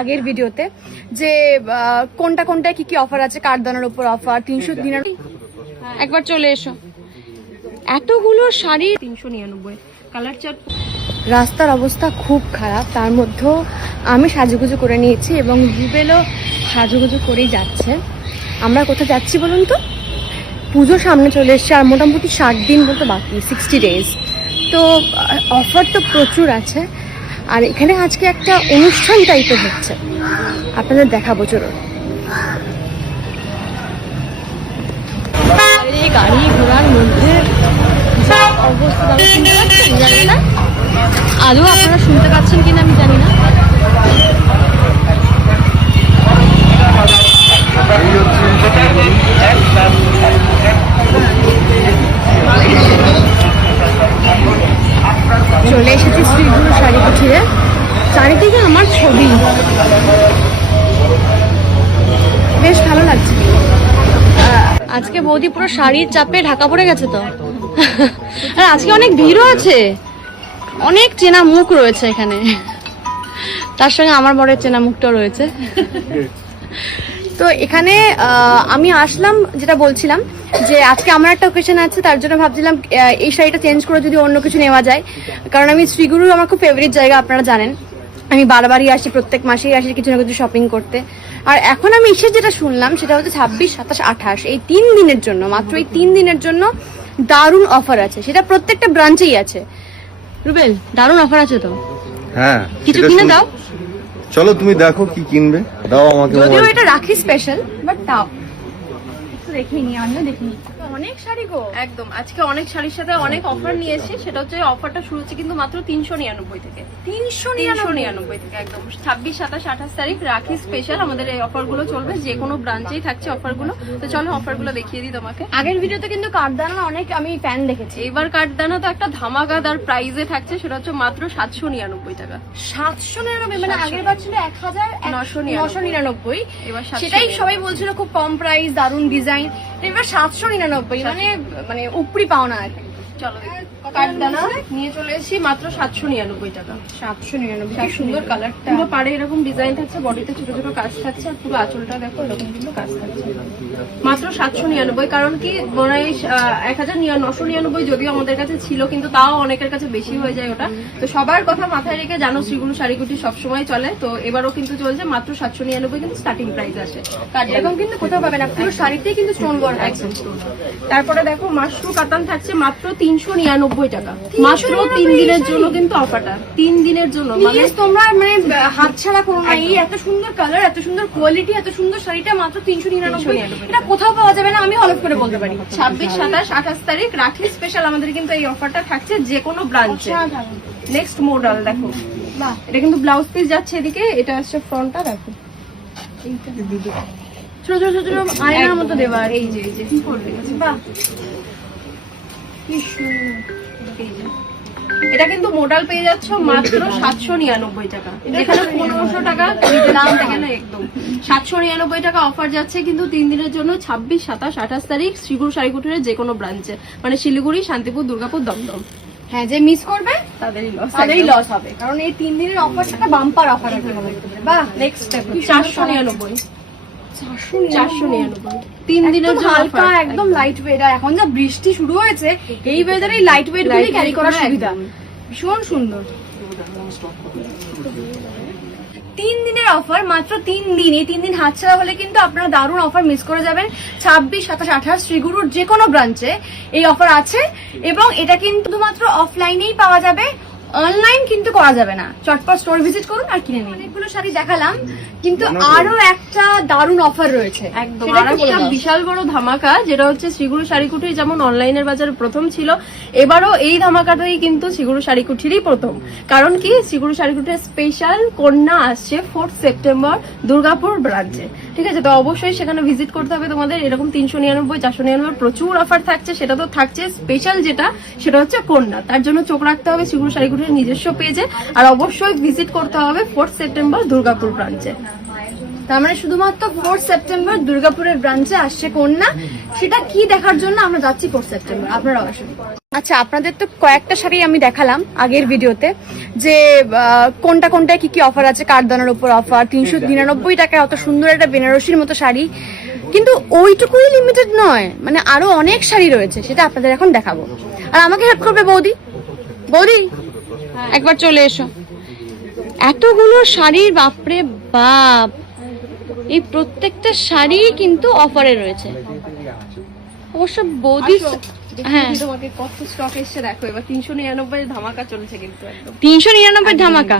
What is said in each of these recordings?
আগের ভিডিওতে যে কোনটা কোনটায় কি কি অফার আছে, কাঠদানার উপর অফার 300 দিনের। একবার চলে এসো, এতগুলো শাড়ি 399 কালার চার্ট। রাস্তার অবস্থা খুব খারাপ, তার মধ্যেও আমি সাজুগুজু করে নিয়েছি এবং রুবেলও সাজুগুজু করেই যাচ্ছে। আমরা কোথায় যাচ্ছি বলুন তো? পুজো সামনে চলে এসছে আর মোটামুটি 60 দিন মতো বাকি, 60 ডেজ। তো অফার তো প্রচুর আছে। আর এখানে আজকে একটা অনুষ্ঠান টাইপের হচ্ছে, আপনাদের দেখাবো চলুন। এই গাড়ি ঘোড়ার মধ্যে অবস্থা শুনতে পাচ্ছেন, জানি না আদৌ আপনারা শুনতে পাচ্ছেন কিনা আমি জানি না। চলে এসেছি শ্রীগুরু শাড়ি কুঠিরে। চারিদিকে আমার ছবি, বেশ ভালো লাগছে। আজকে বৌদি পুরো শাড়ির চাপে ঢাকা পড়ে গেছে তো। আর আজকে অনেক ভিড়ও আছে, অনেক চেনা মুখ রয়েছে এখানে, তার সঙ্গে আমার বরের চেনা মুখটাও রয়েছে। তো এখানে আমি আসলাম, যেটা বলছিলাম যে আজকে আমার একটা ওকেশন আছে, তার জন্য ভাবছিলাম এই শাড়িটা চেঞ্জ করে যদি অন্য কিছু নেওয়া যায়। কারণ আমি শ্রীগুরু আমার খুব ফেভারিট জায়গা, আপনারা জানেন আমি বারবারই আসি, প্রত্যেক মাসেই আসি কিছু না কিছু শপিং করতে। আর এখন আমি এসে যেটা শুনলাম সেটা হচ্ছে 26, 27, 28 এই 3 দিনের জন্য, মাত্র এই 3 দিনের জন্য দারুণ অফার আছে। সেটা প্রত্যেকটা ব্রাঞ্চেই আছে। রুবেল, দারুণ অফার আছে তো? হ্যাঁ, কিছু কিনে দাও। চলো তুমি দেখো কি কিনবে, দাও আমাকে। যদিও এটা রাখি স্পেশাল, বাট তাও দেখিনি, আমিও দেখিনি। অনেক শাড়ি গো, একদম আজকে অনেক শাড়ির সাথে অনেক অফার নিয়েছি। সেটা হচ্ছে অফারটা শুরু হচ্ছে কিন্তু মাত্র 399 থেকে। 399 থেকে একদম 26, 27, 28 তারিখ রাখি স্পেশাল আমাদের এই অফারগুলো চলবে। যে কোনো ব্রাঞ্চেই থাকছে অফারগুলো। তো চলো অফারগুলো দেখিয়ে দিই তোমাকে। আগের ভিডিওতে কিন্তু কাঠদানা অনেক আমি ফ্যান দেখেছি, এবার কাঠদানা তো একটা ধামাকাদার প্রাইসে থাকছে, সেটা হচ্ছে মাত্র 799 টাকা। 799, মানে আগের বার ছিল 1999, এবার সেটাই সবাই বলছিল খুব কম প্রাইস, দারুণ ডিজাইন। এবার 799, মানে উপরি পাওনা আর কি। চলো কাঠদানা নিয়ে চলে এসেছি মাত্র 799 টাকা। 799, সুন্দর কালারটা। পুরো পাড়ে এরকম ডিজাইন থাকছে, বডিতে ছোট ছোট কাজ থাকছে, আর পুরো আঁচলটা দেখো এরকম কিন্তু কাজ থাকছে। মাত্র 799, কারণ কি 1999 যদিও আমাদের কাছে ছিল, কিন্তু তাও অনেকের কাছে বেশি হয়ে যায় ওটা। তো সবার কথা মাথায় রেখে জানো শ্রীগুরু শাড়িগুটি সবসময় চলে, তো এবারও কিন্তু চলছে মাত্র 799 কিন্তু স্টার্টিং প্রাইস আছে। এরকম কিন্তু কোথাও পাবে না, পুরো শাড়িতেই কিন্তু স্টোন ওয়ার্ক আছে। তারপরে দেখো মাশরু কাতান থাকছে মাত্র 399 টাকা, মাত্র 3 দিনের জন্য কিন্তু অফারটা, 3 দিনের জন্য। মানে তোমরা মানে হাতছাড়া করো না। এই এত সুন্দর কালার, এত সুন্দর কোয়ালিটি, এত সুন্দর শাড়িটা মাত্র 399, এটা কোথাও পাওয়া যাবে না, আমি হলফ করে বলতে পারি। 26, 27, 28 তারিখ রাখি স্পেশাল আমাদের কিন্তু এই অফারটা থাকছে যে কোনো ব্রাঞ্চে। নেক্সট মডেল দেখো, এটা কিন্তু ব্লাউজ পিস যাচ্ছে এদিকে, এটা আসছে ফ্রন্টটা দেখো, ছোট ছোট ছোট আয়নার মতো দেওয়া। এই যে বাহ, এটা কিন্তু মডেল পেয়ে যাচ্ছ মাত্র 799 টাকা, যেখানে 1500 টাকা দাম থেকে না, একদম 799 টাকা অফার যাচ্ছে কিন্তু 3 দিনের জন্য। 26, 27, 28 তারিখ শ্রীগুরু শাড়িকুটিরের যে কোনো ব্রাঞ্চে, মানে শিলিগুড়ি, শান্তিপুর, দুর্গাপুর, দমদম। হ্যাঁ, যে মিস করবে তাদেরই লস হবে, কারণ এই 3 দিনের অফারটা বাম্পার অফার আছে। বাহ, নেক্সট 499, 3 দিনের জন্য হালকা একদম লাইট ওয়েট। আর এখন যা বৃষ্টি শুরু হয়েছে, এই ওয়েদারে লাইট ওয়েট গুলি ক্যারি করার সুবিধা, ভীষণ সুন্দর। 3 দিনের অফার, মাত্র 3 দিন। এই 3 দিন হাতছাড়া হলে কিন্তু আপনারা দারুণ অফার মিস করে যাবেন। 26, 27, 28 শ্রীগুরুর যে কোনো ব্রাঞ্চে এই অফার আছে, এবং এটা কিন্তু শুধুমাত্র অফলাইনেই পাওয়া যাবে, অনলাইন কিন্তু করা যাবে না। চটপট স্টোর ভিজিট করুন আর কিনে নিন। অনেকগুলো শাড়ি দেখালাম, কিন্তু আরো একটা দারুণ অফার রয়েছে, একদম আর একটা বিশাল বড় ধামাকা, যেটা হচ্ছে শ্রীগুরু শাড়িকুটির যেমন অনলাইনের বাজারে প্রথম ছিল, এবারও এই ধামাকাটাই কিন্তু শ্রীগুরু শাড়িকুটিরই প্রথম। কারণ কি, শ্রীগুরু শাড়িকুটির স্পেশাল কন্যা আসছে 4 সেপ্টেম্বর দুর্গাপুর ব্রাঞ্চে, ঠিক আছে? তো অবশ্যই সেখানে ভিজিট করতে হবে তোমাদের। এরকম 399, 499 প্রচুর অফার থাকছে। সেটা তো থাকছে স্পেশাল, যেটা সেটা হচ্ছে কন্যা, তার জন্য চোখ রাখতে হবে শ্রীগুরু শাড়িকুটির নিজস্ব পেজে, আর অবশ্যই ভিজিট করতে হবে 4 সেপ্টেম্বর দুর্গাপুর ব্রাঞ্চে। তার মানে শুধুমাত্র 4 সেপ্টেম্বর দুর্গাপুরের ব্রাঞ্চে আসছে কন্যা। সেটা কি দেখার জন্য আমরা যাচ্ছি 4 সেপ্টেম্বর, আপনারাও আসুন। আচ্ছা, আপনাদের তো কয়েকটা শাড়ি আমি দেখালাম আগের ভিডিওতে, যে কোনটা কোনটায় কি কি অফার আছে। কাঠদানার উপর অফার, 399 টাকায় অত সুন্দর একটা বেনারসির মতো শাড়ি। কিন্তু ওইটুকুই লিমিটেড নয়, মানে আরো অনেক শাড়ি রয়েছে, সেটা আপনাদের এখন দেখাবো। আর আমাকে হেল্প করবে বৌদি। বৌদি একবার চলে এসো। এতগুলো শাড়ির বাপরে বাপ, এই প্রত্যেকটা শাড়ি কিন্তু অফারে রয়েছে। অবশ্য বৌদি, হ্যাঁ তোমাকে কত স্টক এসছে দেখো। এবার 399 ধামাকা চলছে কিন্তু একদম 399 ধামাকা।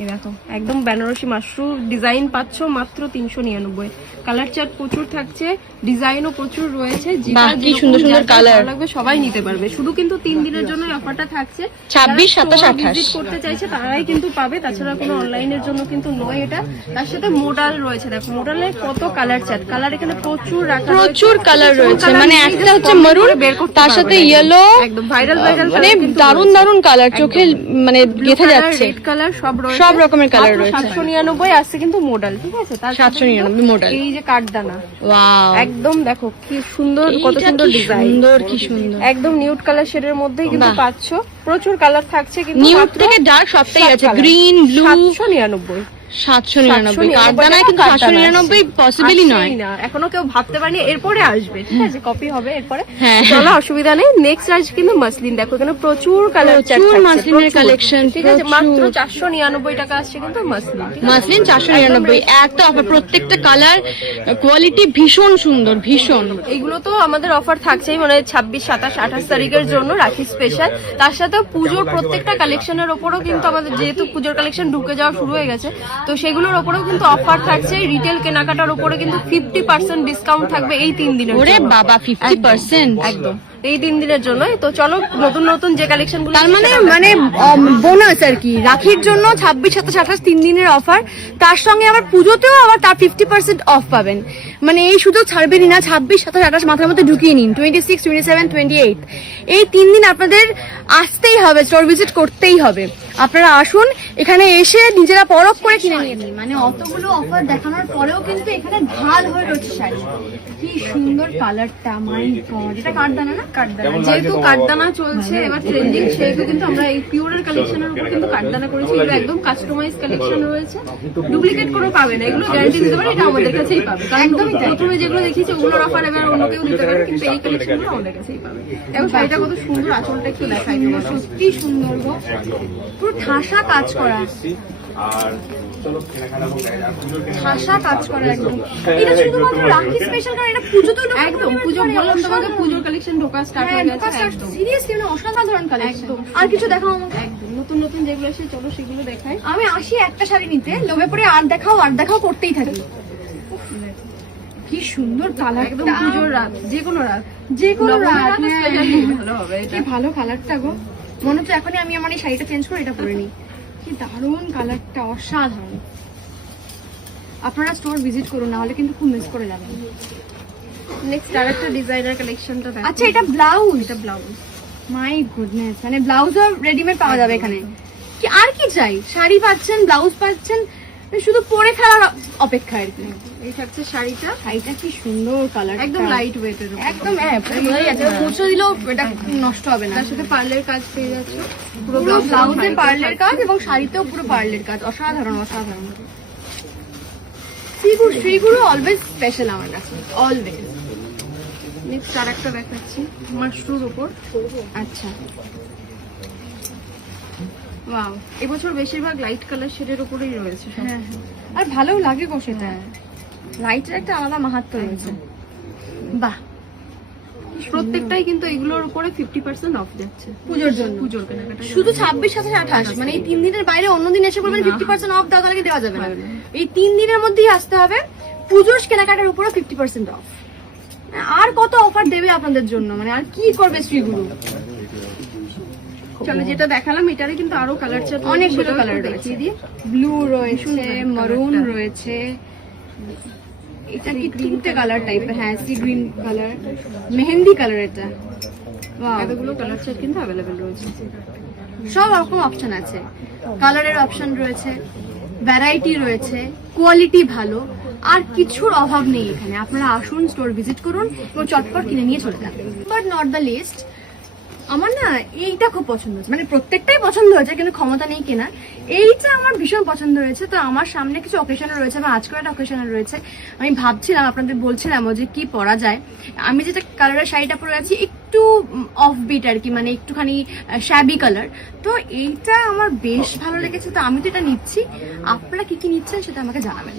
এই দেখো একদম বেনারসি মাশরু ডিজাইন পাচ্ছ মাত্র 399। কালার চার্ট প্রচুর থাকছে, ডিজাইনও প্রচুর রয়েছে। বাহ, কি সুন্দর সুন্দর কালার লাগবে সবাই নিতে পারবে। শুধু কিন্তু 3 দিনের জন্য অফারটা থাকছে। 26, 27, 28 ভিজিট করতে চাইছে তারাই কিন্তু পাবে, তাছাড়া কোনো অনলাইনের জন্য কিন্তু নয় এটা। তার সাথে মোডাল রয়েছে, দেখো মোডালে কত কালার চার্ট, কালার এখানে প্রচুর রাখা, প্রচুর কালার রয়েছে। মানে একটা হচ্ছে মেরুন, তার সাথে ইয়েলো, একদম ভাইরাল মানে দারুন দারুন কালার, চোখে মানে গেঁথে যাচ্ছে। রেড কালার সব রয়েছে, সব রকমের কালার রয়েছে। 799 আসছে কিন্তু মডেল, ঠিক আছে? তার 799 মডেল। এই যে কাঠদানা, ওয়াও, একদম দেখো কি সুন্দর, কত সুন্দর ডিজাইন, সুন্দর, কি সুন্দর। একদম নিউড কালার শেডের মধ্যেই কিন্তু পাচ্ছো। প্রচুর কালার থাকছে কিন্তু নিউড থেকে ডার্ক সবটাই আছে, গ্রিন, ব্লু। 799 799 কাঠদানায় কিন্তু 799 পসিবলই নয়। এখনো কেউ ভাবতে পারেনি এরপরে আসবে, ঠিক আছে? কপি হবে এরপরে, হ্যাঁ চলো অসুবিধা নেই। নেক্সট আজ কিন্তু মাসলিন, দেখো এখানে প্রচুর কালার চার্ট প্রচুর থাকছে, মাসলিনের কালেকশন, ঠিক আছে? মাত্র 499 টাকা আসছে কিন্তু মাসলিন, ঠিক আছে? মাসলিন 499, এত অফার। প্রত্যেকটা কালার কোয়ালিটি ভীষণ সুন্দর, ভীষণ। এইগুলো তো আমাদের অফার থাকছেই, মানে 26, 27, 28 তারিখের জন্য রাখি স্পেশাল। তার সাথে পুজোর প্রত্যেকটা কালেকশনের ওপরও কিন্তু আমাদের, যেহেতু পুজোর কালেকশন ঢুকে যাওয়া শুরু হয়ে গেছে, তো সেগুলোর ওপরেও কিন্তু অফার থাকছে। রিটেল কেনাকাটার উপরে কিন্তু 50% ডিসকাউন্ট থাকবে এই 3 দিনের জন্য। ওরে বাবা, 50%! একদম এই 3 দিনের জন্য। তো চলো নতুন নতুন যে কালেকশন গুলো, তার মানে বোনাস আর কি, রাখির জন্য 26, 27, 28 3 দিনের অফার। তার সঙ্গে আবার পুজোতেও আবার তার 50% অফ পাবেন। মানে এই সুযোগ ছাড়বেনই না। 26, 27, 28 মাথার মধ্যে ঢুকিয়ে নিন। 26, 27, 28 এই 3 দিন আপনাদের আসতেই হবে, স্টোর ভিজিট করতেই হবে। আপনারা আসুন, এখানে এসে নিজেরা পরখ করে কিনে নিয়ে নিন। মানে অতগুলো অফার দেখানোর পরেও কিন্তু এখানে ঢাল হয়ে রয়েছে শাড়ি। কি সুন্দর কালারটা, মাই গড! এটা কাঠদানা না? কাঠদানা। যেহেতু কাঠদানা চলছে এবার ট্রেন্ডিং, সেহেতু কিন্তু আমরা এই পিওরের কালেকশনের উপর কিন্তু কাঠদানা করেছি। এগুলো একদম কাস্টমাইজ কালেকশন রয়েছে, ডুপ্লিকেট কোনো পাবে না। এগুলো গ্যারান্টি দিতে পারি, এটা আমাদের কাছেই পাবে। একদমই প্রথমে যেগুলো দেখিয়েছি ওগুলোর অফার এবার অন্য কেউ দিতে পারে, কিন্তু এই কালেকশনগুলো আমাদের কাছেই পাবে। এবং শাড়িটা কত সুন্দর, আঁচলটা একটু দেখাই তোমার, সত্যি সুন্দর গো, পুরো ঠাসা কাজ করা, ঠাসা কাজ করা একদম। এটা শুধুমাত্র রাখি স্পেশাল, কারণ এটা পুজো তো একদম পুজো, বললাম তোমাকে পুজোর কালেকশন ঢোকা স্টার্ট হয়ে গেছে একদম। সিরিয়াসলি মানে অসাধারণ কালেকশন। আর কিছু দেখাও আমাকে। একদম নতুন নতুন যেগুলো এসে, চলো সেগুলো দেখাই। আমি আসি একটা শাড়ি নিতে, লোভে পড়ে আর দেখাও করতেই থাকি। কি সুন্দর কালার, একদম পুজোর রাত, যে কোনো রাত, ভালো হবে। কি ভালো কালারটা গো, মনে হচ্ছে এখনই আমি আমার এই শাড়িটা চেঞ্জ করে এটা পরে নিই। কি দারুণ কালারটা, অসাধারণ। আপনারা স্টোর ভিজিট করুন, না হলে কিন্তু খুব মিস করে যাবেন। নেক্সট আরেকটা ডিজাইনার কালেকশনটা দেখো। আচ্ছা, এটা ব্লাউজ। এটা ব্লাউজ, মাই গুডনেস, মানে ব্লাউজও রেডিমেড পাওয়া যাবে এখানে। কি আর কি চাই? শাড়ি পাচ্ছেন, ব্লাউজ পাচ্ছেন, শুধু পরে ফেলার অপেক্ষা আর কি। এই থাকছে শাড়িটা। শাড়িটা কি সুন্দর কালার, একদম লাইট ওয়েটের, একদম বোঝাই যাচ্ছে, মুছে দিলেও এটা নষ্ট হবে না। তার সাথে পার্লের কাজ পেয়ে যাচ্ছে, পুরো ব্লাউজে পার্লের কাজ এবং শাড়িতেও পুরো পার্লের কাজ। অসাধারণ, অসাধারণ। শ্রীগুরু অলওয়েজ স্পেশাল আমার কাছে, অলওয়েজ। নেক্সট আরেকটা দেখাচ্ছি মাশরুর উপর। আচ্ছা, ওয়াও, এবছর বেশিরভাগ লাইট কালার শেডের উপরেই রয়েছে সব। হ্যাঁ, আর ভালো লাগে গো সেটা। লাইটের একটা আলাদা মাহাত্ম্য রয়েছে। বাহ, প্রত্যেকটাই কিন্তু এগুলোর উপরে 50% অফ যাচ্ছে পুজোর জন্য, পুজোর কেনাকাটা। শুধু 26, 27, 28 মানে এই 3 দিনের বাইরে অন্য দিন এসে বলবেন 50% অফ দাও, তাহলে দেওয়া যাবে না। এই 3 দিনের মধ্যেই আসতে হবে। পুজোর কেনাকাটার উপরে 50% অফ। আর কত অফার দেবে আপনাদের জন্য, মানে আর কি করবে শ্রীগুরু। চলো যেটা দেখালাম এটারে কিন্তু আরো কালার চার্ট, অনেকগুলো কালার রয়েছে। ব্লু রয়েছে, মারুন রয়েছে, এটা কি তিনটে কালার টাইপের। হ্যাঁ, sea green colour, mehendi colour. এটা এতগুলো কালার চার্ট কিন্তু অ্যাভেলেবেল রয়েছে। সব রকম অপশন আছে, কালারের অপশন রয়েছে, ভ্যারাইটি রয়েছে, কোয়ালিটি ভালো, আর কিছুর অভাব নেই এখানে। আপনারা আসুন, স্টোর ভিজিট করুন এবং চটপট কিনে নিয়ে চলে যান। বাট নট দ্য লিস্ট, আমার না এইটা খুব পছন্দ হয়েছে, মানে প্রত্যেকটাই পছন্দ হয়েছে কিন্তু ক্ষমতা নেই কেনার। এইটা আমার ভীষণ পছন্দ হয়েছে। তো আমার সামনে কিছু অকেশন রয়েছে বা আজকেও একটা অকেশন রয়েছে, আমি ভাবছিলাম আপনাদের বলছিলাম যে কি পরা যায়। আমি যেটা কালারের শাড়িটা পরে আছি একটু অফ বিট আর কি, মানে একটুখানি শ্যাবি কালার। তো এইটা আমার বেশ ভালো লেগেছে, তো আমি তো এটা নিচ্ছি। আপনারা কি কি নিচ্ছেন সেটা আমাকে জানাবেন।